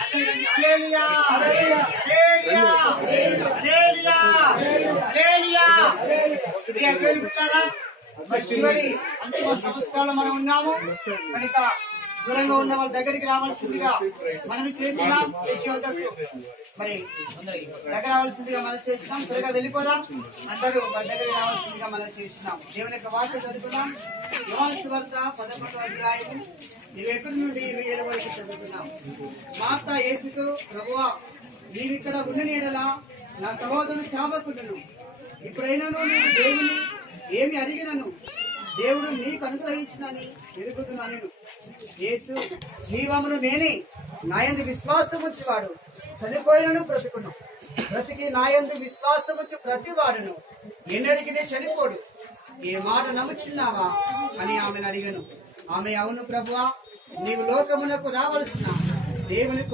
హల్లెలూయా హల్లెలూయా హల్లెలూయా హల్లెలూయా. ప్రియ దేవుని బిడ్డలారా, మరి చివరి అంతిమ సంస్కారంలో మనం ఉన్నాము కనుక దూరంగా ఉన్న వాళ్ళ దగ్గరికి రావాల్సిందిగా మనం చేస్తున్నాం. మరి దగ్గర రావాల్సిందిగా మనం చేస్తున్నాం. త్వరగా వెళ్ళిపోదాం. అందరూ మన దగ్గరికి రావాల్సిందిగా మనం చేస్తున్నాం. దేవుని యొక్క వాక్యం చదువుతున్నాం. యోహాను సువార్త 11వ అధ్యాయం 21 నుండి 27 వరకు చదువుతున్నాం. మార్త యేసుతో, ప్రభువా, నీవిక్కడ ఉన్న నీడలా నా సహోదరుడు చావకుండును. ఇప్పుడైనాను నేను దేవుని ఏమి అడిగినను దేవుడు నీకు అనుగ్రహించునని ఎరుగుతున్నాను. యేసు, జీవమును నేనే, నాయందు విశ్వాసముచ్చువాడు చనిపోయినను బ్రతుకును, బ్రతికి నాయందు విశ్వాసముచ్చు ప్రతి వాడును ఎన్నడికి చనిపోడు. ఏ మాట నమ్ముచున్నావా అని ఆమెను అడిగాను. ఆమె, అవును ప్రభువా, నీవు లోకమునకు రావలసిన దేవుని